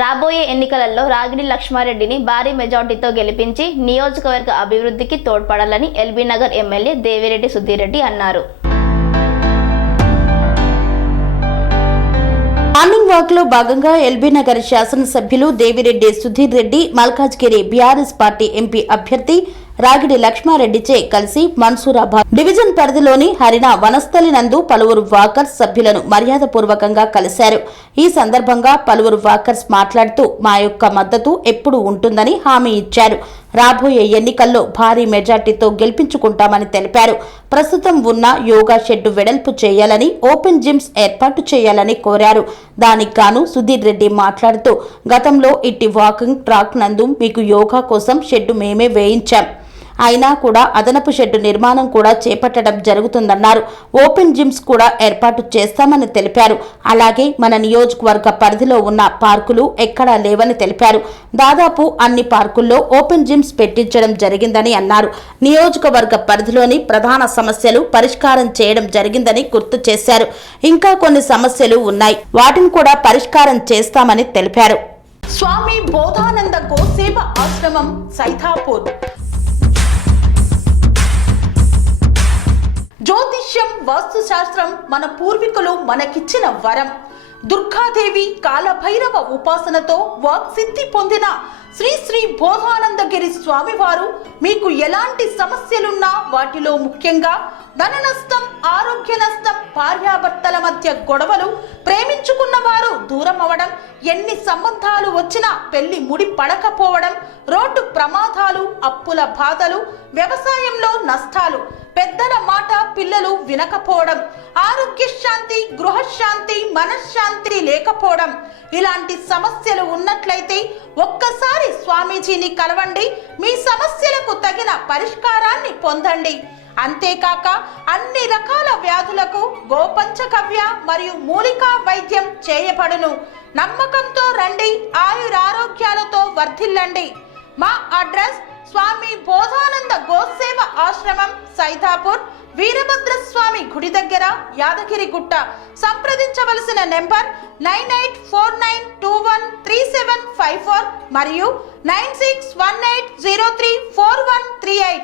రాబోయే ఎన్నికలలో రాగిడి లక్ష్మారెడ్డిని భారీ మెజార్టీతో గెలిపించి నియోజకవర్గ అభివృద్ధికి తోడ్పడాలని ఎల్బీ నగర్ ఎమ్మెల్యే దేవిరెడ్డి సుధీరెడ్డి అన్నారు. మార్నింగ్ వాక్ లో భాగంగా ఎల్బీ నగర్ శాసనసభ్యులు Devireddy Sudheer Reddy Malkajgiri BRS party MP అభ్యర్థి రాగిడి లక్ష్మారెడ్డిచే కలిసి మన్సూరాబాద్ డివిజన్ పరిధిలోని హరిణ వనస్థలి నందు పలువురు వాకర్స్ సభ్యులను మర్యాదపూర్వకంగా కలిశారు. ఈ సందర్భంగా పలువురు వాకర్స్ మాట్లాడుతూ మా యొక్క మద్దతు ఎప్పుడు ఉంటుందని హామీ ఇచ్చారు. రాబోయే ఎన్నికల్లో భారీ మెజార్టీతో గెలిపించుకుంటామని తెలిపారు. ప్రస్తుతం ఉన్న యోగా షెడ్డు వెడల్పు చేయాలని, ఓపెన్ జిమ్స్ ఏర్పాటు చేయాలని కోరారు. దానికి గాను సుధీర్ రెడ్డి మాట్లాడుతూ గతంలో ఇట్టి వాకింగ్ ట్రాక్ నందు మీకు యోగా కోసం షెడ్డు మేమే వేయించాం. అయినా కూడా అదనపు షెడ్డు నిర్మాణం కూడా చేపట్టడం జరుగుతుందన్నారు. ఓపెన్ జిమ్స్ కూడా ఏర్పాటు చేస్తామని తెలిపారు. అలాగే మన నియోజకవర్గ పరిధిలో ఉన్న పార్కులు ఎక్కడా లేవని తెలిపారు. దాదాపు అన్ని పార్కుల్లో ఓపెన్ జిమ్స్ పెట్టించడం జరిగిందని అన్నారు. నియోజకవర్గ పరిధిలోని ప్రధాన సమస్యలు పరిష్కారం చేయడం జరిగిందని గుర్తు చేశారు. ఇంకా కొన్ని సమస్యలు ఉన్నాయి, వాటిని కూడా పరిష్కారం చేస్తామని తెలిపారు. స్వామి బోధానంద గోసేవ ఆశ్రమం సైథాపూర్. జ్యోతిష్యం, వాస్తుశాస్త్రం మన పూర్వీకులు మనకిచ్చిన వరం. దుర్గాదేవి, కాలభైరవ ఉపాసనతో వాక్సిద్ధి పొందిన శ్రీ శ్రీ బోధానందగిరి స్వామివారు మీకు ఎలాంటి సమస్యలున్నా, వాటిలో ముఖ్యంగా ధన నష్టం, ఆరోగ్య నష్టం, భార్యాభర్తల మధ్య గొడవలు, ప్రేమించుకున్న వారు దూరం అవడం, ఎన్ని సంబంధాలు వచ్చినా పెళ్లి ముడి పడకపోవడం, రోడ్డు ప్రమాదాలు, అప్పుల బాధలు, వ్యవసాయంలో నష్టాలు, పెద్దల మాట పిల్లలు వినకపోవడం, ఆరోగ్య శాంతి, గృహశాంతి, మనశ్శాంతి లేకపోవడం, ఇలాంటి సమస్యలు ఉన్నట్లయితే ఒక్కసారి స్వామీజీని కలవండి. మీ సమస్యలకు తగిన పరిష్కారాన్ని పొందండి. అంతేకాక అన్ని రకాల వ్యాధులకు గోపంచకవ్య మరియు మూలికా వైద్యం చేయబడును. నమ్మకంతో రండి, ఆయురారోగ్యాలతో వర్ధిల్లండి. మా అడ్రస్ స్వామి బోధానంద గోసేవ ఆశ్రమం సైథాపూర్, వీరభద్రస్వామి గుడి దగ్గర, యాదగిరిగుట్ట. సంప్రదించవలసిన నెంబర్ 9849213754 మరియు 9618034138.